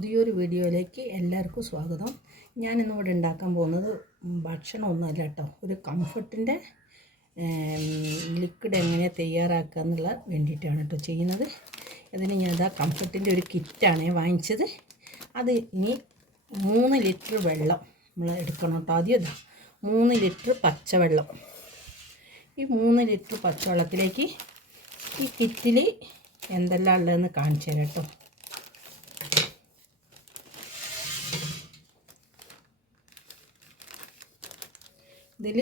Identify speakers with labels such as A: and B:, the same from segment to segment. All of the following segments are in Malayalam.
A: പുതിയൊരു വീഡിയോയിലേക്ക് എല്ലാവർക്കും സ്വാഗതം. ഞാൻ ഇന്നിവിടെ ഉണ്ടാക്കാൻ പോകുന്നത് ഭക്ഷണമൊന്നുമല്ല കേട്ടോ. ഒരു കംഫർട്ടിന്റെ ലിക്വിഡ് എങ്ങനെ തയ്യാറാക്കുക എന്നുള്ള വേണ്ടിയിട്ടാണ് കേട്ടോ ചെയ്യുന്നത്. അതിന് ഞാൻ ഇതാ കംഫർട്ടിന്റെ ഒരു കിറ്റാണ് വാങ്ങിച്ചത്. അത് ഇനി മൂന്ന് ലിറ്റർ വെള്ളം നമ്മൾ എടുക്കണം കേട്ടോ ആദ്യം ഇതാ. മൂന്ന് ലിറ്റർ പച്ചവെള്ളം. ഈ മൂന്ന് ലിറ്റർ പച്ചവെള്ളത്തിലേക്ക് ഈ കിറ്റിൽ എന്തെല്ലാം ഉള്ളതെന്ന് കാണിച്ചു തരാം കേട്ടോ. ഇതിൽ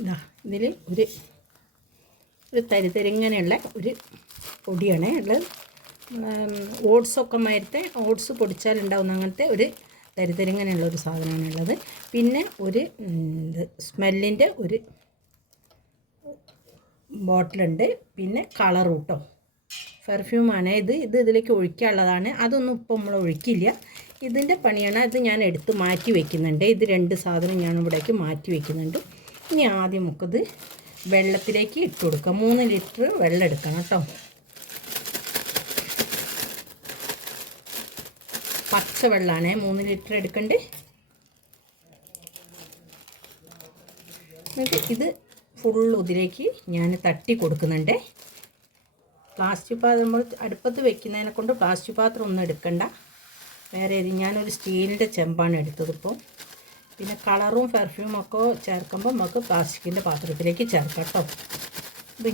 A: ഇതാ ഇതിൽ ഒരു ഒരു തരിതരിങ്ങനെയുള്ള ഒരു പൊടിയാണ് ഉള്ളത്. ഓട്സൊക്കെ മരത്തെ ഓട്സ് പൊടിച്ചാലുണ്ടാവുന്ന അങ്ങനത്തെ ഒരു തരിതരിങ്ങനെയുള്ള ഒരു സാധനമാണ് ഉള്ളത്. പിന്നെ ഒരു സ്മെല്ലിന്റെ ഒരു ബോട്ടിലുണ്ട്. പിന്നെ കളർ കേട്ടോ. പെർഫ്യൂമാണ്. ഇത് ഇത് ഇതിലേക്ക് ഒഴിക്കാനുള്ളതാണ്. അതൊന്നും ഇപ്പോൾ നമ്മൾ ഒഴിക്കില്ല. ഇതിന്റെ പണിയാണ് ഇത് ഞാൻ എടുത്ത് മാറ്റി വെക്കുന്നുണ്ട്. ഇത് രണ്ട് സാധനം ഞാൻ ഇവിടേക്ക് മാറ്റി വെക്കുന്നുണ്ട്. ഇനി ആദ്യം നമുക്കത് വെള്ളത്തിലേക്ക് ഇട്ട് കൊടുക്കാം. മൂന്ന് ലിറ്റർ വെള്ളം എടുക്കണം കേട്ടോ. പച്ച വെള്ളമാണ്. മൂന്ന് ലിറ്റർ എടുക്കണ്ടേ. എന്നിട്ട് ഇത് ഫുള്ള് ഇതിലേക്ക് ഞാൻ തട്ടി കൊടുക്കുന്നുണ്ട്. പ്ലാസ്റ്റിക് പാത്രം നമ്മൾ അടുപ്പത്ത് വെക്കുന്നതിനെ കൊണ്ട് പ്ലാസ്റ്റിക് പാത്രം ഒന്നും എടുക്കണ്ട. വേറെ ഏത് ഞാനൊരു സ്റ്റീലിന്റെ ചെമ്പാണ് എടുത്തത് ഇപ്പോൾ പിന്നെ കളറും പെർഫ്യൂമും ഒക്കെ ചേർക്കുമ്പോൾ നമുക്ക് പ്ലാസ്റ്റിക്കിന്റെ പാത്രത്തിലേക്ക് ചേർക്കാം കേട്ടോ.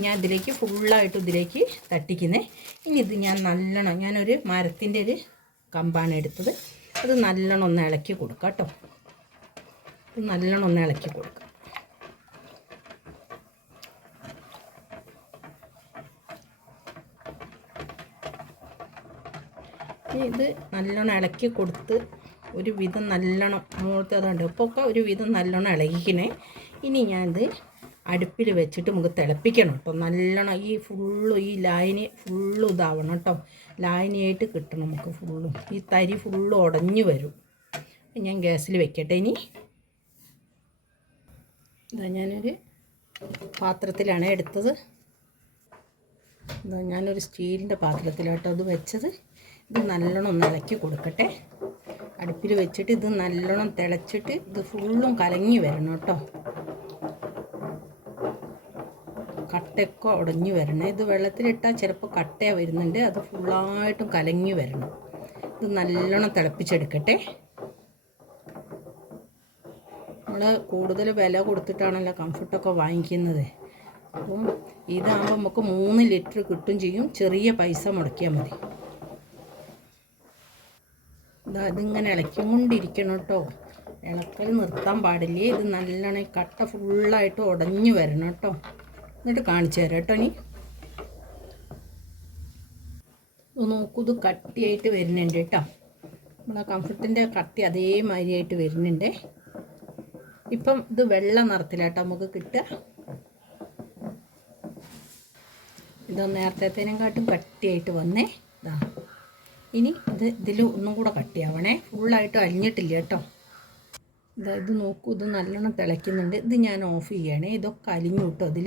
A: ഞാൻ ഇതിലേക്ക് ഫുള്ളായിട്ട് ഇതിലേക്ക് തട്ടിക്കുന്നേ. ഇനി ഇത് ഞാൻ നല്ലോണം ഞാനൊരു മരത്തിന്റെ ഒരു കമ്പാണ് എടുത്തത്. അത് നല്ലോണം ഒന്ന് ഇളക്കി കൊടുക്കാം കേട്ടോ. നല്ലോണം ഒന്ന് ഇളക്കി കൊടുക്കാം. ഇത് നല്ലോണം ഇളക്കി കൊടുത്ത് ഒരു വിധം നല്ലോണം മുകളിലത്തെ അതുകൊണ്ട് ഒക്കെ ഒരു വിധം നല്ലോണം ഇളകിക്കണേ. ഇനി ഞാനിത് അടുപ്പിൽ വെച്ചിട്ട് നമുക്ക് തിളപ്പിക്കണം കേട്ടോ. നല്ലോണം ഈ ഫുള്ള് ഈ ലായനി ഫുള്ള് ഇതാവണം കേട്ടോ. ലായനിയായിട്ട് കിട്ടണം നമുക്ക് ഫുള്ളും. ഈ തരി ഫുള്ള് ഉടഞ്ഞു വരും. ഞാൻ ഗ്യാസിൽ വെക്കട്ടെ ഇനി. ഇതാ ഞാനൊരു പാത്രത്തിലാണ് എടുത്തത്. ഇതാ ഞാനൊരു സ്റ്റീലിന്റെ പാത്രത്തിലാട്ടോ അത് വെച്ചത്. ഇത് നല്ലോണം ഒന്ന് ഇളക്കി കൊടുക്കട്ടെ. അടുപ്പിൽ വെച്ചിട്ട് ഇത് നല്ലോണം തിളച്ചിട്ട് ഇത് ഫുള്ളും കലങ്ങി വരണം കേട്ടോ. കട്ടയൊക്കെ ഉടഞ്ഞു വരണം. ഇത് വെള്ളത്തിലിട്ടാൽ ചിലപ്പോൾ കട്ടയാണ് വരുന്നുണ്ട്. അത് ഫുള്ളായിട്ടും കലങ്ങി വരണം. ഇത് നല്ലോണം തിളപ്പിച്ചെടുക്കട്ടെ. നമ്മൾ കൂടുതൽ വില കൊടുത്തിട്ടാണല്ലോ കംഫർട്ടൊക്കെ വാങ്ങിക്കുന്നത്. അപ്പം ഇതാകുമ്പോൾ നമുക്ക് മൂന്ന് ലിറ്റർ കിട്ടും ചെയ്യും. ചെറിയ പൈസ മുടക്കിയാൽ മതി. ഇതാ ഇതിങ്ങനെ ഇളക്കിക്കൊണ്ടിരിക്കണം കേട്ടോ. ഇളക്കൽ നിർത്താൻ പാടില്ല? ഇത് നല്ലോണം കട്ട ഫുള്ളായിട്ട് ഉടഞ്ഞു വരണം കേട്ടോ. എന്നിട്ട് കാണിച്ചു തരാം കേട്ടോ നീ നോക്കൂ ഇത് കട്ടിയായിട്ട് വരുന്നുണ്ട് കേട്ടോ. നമ്മളെ കംഫർട്ടിന്റെ കട്ടി അതേമാതിരിയായിട്ട് വരുന്നുണ്ട്. ഇപ്പം ഇത് വെള്ള നിറത്തിലാട്ടോ നമുക്ക് കിട്ടുക. ഇത് നേരത്തേനേം കാട്ടും കട്ടിയായിട്ട് വന്നേ. ഇനി ഇത് ഇതിൽ ഒന്നും കൂടെ കട്ടിയാവണേ ഫുള്ളായിട്ട് അലിഞ്ഞിട്ടില്ല കേട്ടോ. ഇത് നോക്കൂ ഇത് നല്ലോണം തിളയ്ക്കുന്നുണ്ട്. ഇത് ഞാൻ ഓഫ് ചെയ്യണേ. ഇതൊക്കെ അലിഞ്ഞു കിട്ടും അതിൽ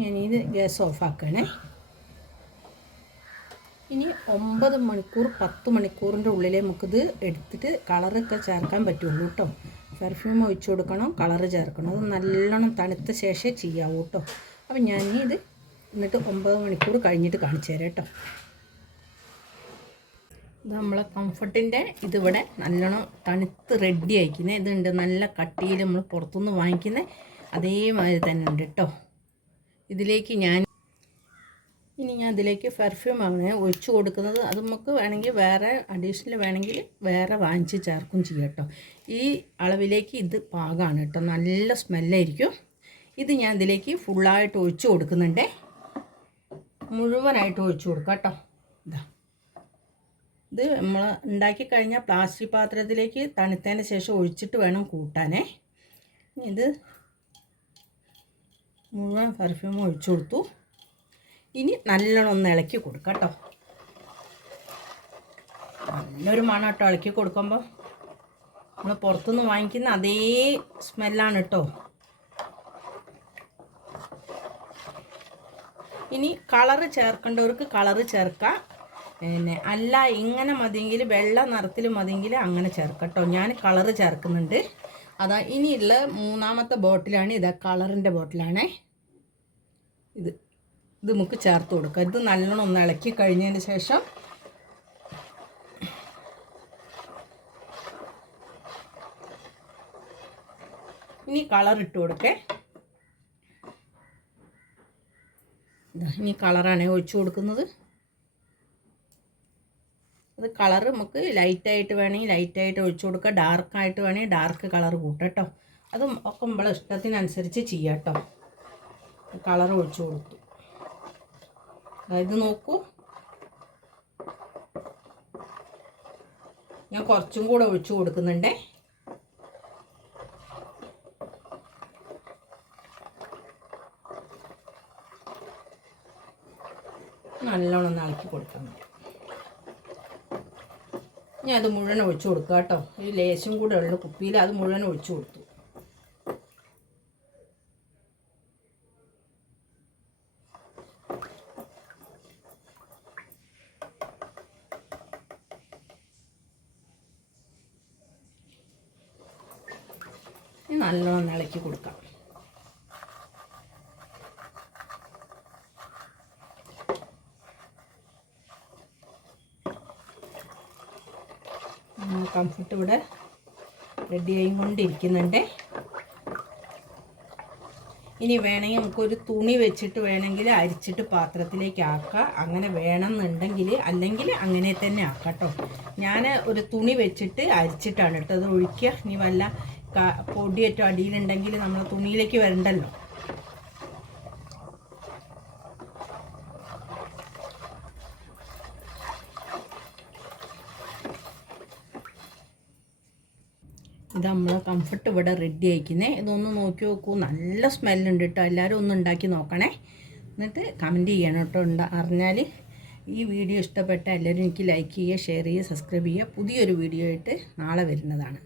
A: ഞാനിത് ഗ്യാസ് ഓഫാക്കണേ ഇനി ഒമ്പത് മണിക്കൂർ പത്ത് മണിക്കൂറിന്റെ ഉള്ളിലേ നമുക്കിത് എടുത്തിട്ട് കളറൊക്കെ ചേർക്കാൻ പറ്റുള്ളൂ കേട്ടോ. പെർഫ്യൂം ഒഴിച്ചു കൊടുക്കണം കളറ് ചേർക്കണം. അത് നല്ലോണം തണുത്ത ശേഷമേ ചെയ്യാവൂ കേട്ടോ. അപ്പം ഞാൻ ഇത് എന്നിട്ട് ഒമ്പത് മണിക്കൂർ കഴിഞ്ഞിട്ട് കാണിച്ചു തരാം കേട്ടോ. നമ്മളെ കംഫർട്ടിന്റെ ഇതിവിടെ നല്ലോണം തണുത്ത് റെഡി ആയിക്കുന്നത് ഇതുണ്ട് നല്ല കട്ടിയിൽ നമ്മൾ പുറത്തുനിന്ന് വാങ്ങിക്കുന്ന അതേമാതിരി തന്നെ ഉണ്ട് കേട്ടോ ഇതിലേക്ക് ഞാൻ ഇനി ഞാൻ ഇതിലേക്ക് പെർഫ്യൂം ആണ് ഒഴിച്ചു കൊടുക്കുന്നത്. അത് നമുക്ക് വേണമെങ്കിൽ വേറെ അഡീഷണൽ വേണമെങ്കിൽ വേറെ വാങ്ങിച്ച് ചേർക്കും ചെയ്യാം കേട്ടോ ഈ അളവിലേക്ക് ഇത് പാകമാണ് കേട്ടോ നല്ല സ്മെല്ലായിരിക്കും ഇത് ഞാൻ ഇതിലേക്ക് ഫുള്ളായിട്ട് ഒഴിച്ചു കൊടുക്കുന്നുണ്ട്. മുഴുവനായിട്ട് ഒഴിച്ചു കൊടുക്കാം കേട്ടോ ഇതാ. ഇത് നമ്മൾ ഉണ്ടാക്കി കഴിഞ്ഞാൽ പ്ലാസ്റ്റിക് പാത്രത്തിലേക്ക് തണുത്തതിന് ശേഷം ഒഴിച്ചിട്ട് വേണം കൂട്ടാനേ. ഇത് മുഴുവൻ പെർഫ്യൂം ഒഴിച്ചു കൊടുത്തു. ഇനി നല്ലോണം ഒന്ന് ഇളക്കി കൊടുക്കാം കേട്ടോ. നല്ലൊരു മണം കേട്ടോ ഇളക്കി കൊടുക്കുമ്പോൾ നമ്മൾ പുറത്തുനിന്ന് വാങ്ങിക്കുന്ന അതേ സ്മെല്ലാണ് കേട്ടോ ഇനി കളറ് ചേർക്കേണ്ടവർക്ക് കളറ് ചേർക്കാം. പിന്നെ അല്ല ഇങ്ങനെ മതിയെങ്കിൽ വെള്ള നിറത്തിൽ മതിയെങ്കിൽ അങ്ങനെ ചേർക്കട്ടോ. ഞാൻ കളറ് ചേർക്കുന്നുണ്ട്. അതാ ഇനിയുള്ള മൂന്നാമത്തെ ബോട്ടിലാണ് ഇതാ. കളറിന്റെ ബോട്ടിലാണേ. ഇത് ഇത് നമുക്ക് ചേർത്ത് കൊടുക്കുക ഇത് നല്ലോണം ഒന്ന് ഇളക്കി കഴിഞ്ഞതിന് ശേഷം ഇനി കളർ ഇട്ട് കൊടുക്കേ. ഇനി കളറാണ് ഒഴിച്ചു കൊടുക്കുന്നത്. അത് കളർ നമുക്ക് ലൈറ്റായിട്ട് വേണമെങ്കിൽ ലൈറ്റായിട്ട് ഒഴിച്ചു കൊടുക്കുക. ഡാർക്കായിട്ട് വേണമെങ്കിൽ ഡാർക്ക് കളർ കൂട്ടാം കേട്ടോ. അതും ഒക്കെ നമ്മളെ ഇഷ്ടത്തിനനുസരിച്ച് ചെയ്യാം കേട്ടോ. കളർ ഒഴിച്ചു കൊടുത്തു. അതായത് നോക്കൂ. ഞാൻ കുറച്ചും കൂടെ ഒഴിച്ചു കൊടുക്കുന്നുണ്ടേ. നല്ലോണം ഒന്ന് ഇളക്കി കൊടുക്കാൻ മതി ഞാൻ അത് മുഴുവൻ ഒഴിച്ചു കൊടുക്കുക കേട്ടോ. ഒരു ലേശം കൂടെ ഉള്ളു കുപ്പിയിൽ അത് മുഴുവൻ ഒഴിച്ചു കൊടുത്തു. നല്ലോണം ഇളക്കി കൊടുക്കാം. കംഫർട്ട് ഇവിടെ റെഡി ആയിക്കൊണ്ടിരിക്കുന്നുണ്ട്. ഇനി വേണമെങ്കിൽ നമുക്കൊരു തുണി വെച്ചിട്ട് വേണമെങ്കിൽ അരിച്ചിട്ട് പാത്രത്തിലേക്ക് ആക്കാം. അങ്ങനെ വേണമെന്നുണ്ടെങ്കിൽ അല്ലെങ്കിൽ അങ്ങനെ തന്നെ ആക്കാം കേട്ടോ ഞാൻ ഒരു തുണി വെച്ചിട്ട് അരിച്ചിട്ടാണ് കേട്ടോ. അത് ഒഴിക്കുക. ഇനി വല്ല പൊടിയേറ്റോ അടിയിലുണ്ടെങ്കിൽ നമ്മൾ തുണിയിലേക്ക് വരണ്ടല്ലോ. ഇത് നമ്മൾ കംഫർട്ട് ഇവിടെ റെഡി ആയിക്കുന്നേ. ഇതൊന്ന് നോക്കി നോക്കൂ. നല്ല സ്മെല്ലുണ്ട് കേട്ടോ എല്ലാവരും ഒന്ന് ഉണ്ടാക്കി നോക്കണേ. എന്നിട്ട് കമന്റ് ചെയ്യണം കേട്ടോ ഉണ്ടാ. അറിഞ്ഞാൽ ഈ വീഡിയോ ഇഷ്ടപ്പെട്ട എല്ലാവരും എനിക്ക് ലൈക്ക് ചെയ്യുക ഷെയർ ചെയ്യുക സബ്സ്ക്രൈബ് ചെയ്യുക. പുതിയൊരു വീഡിയോ ആയിട്ട് നാളെ വരുന്നതാണ്.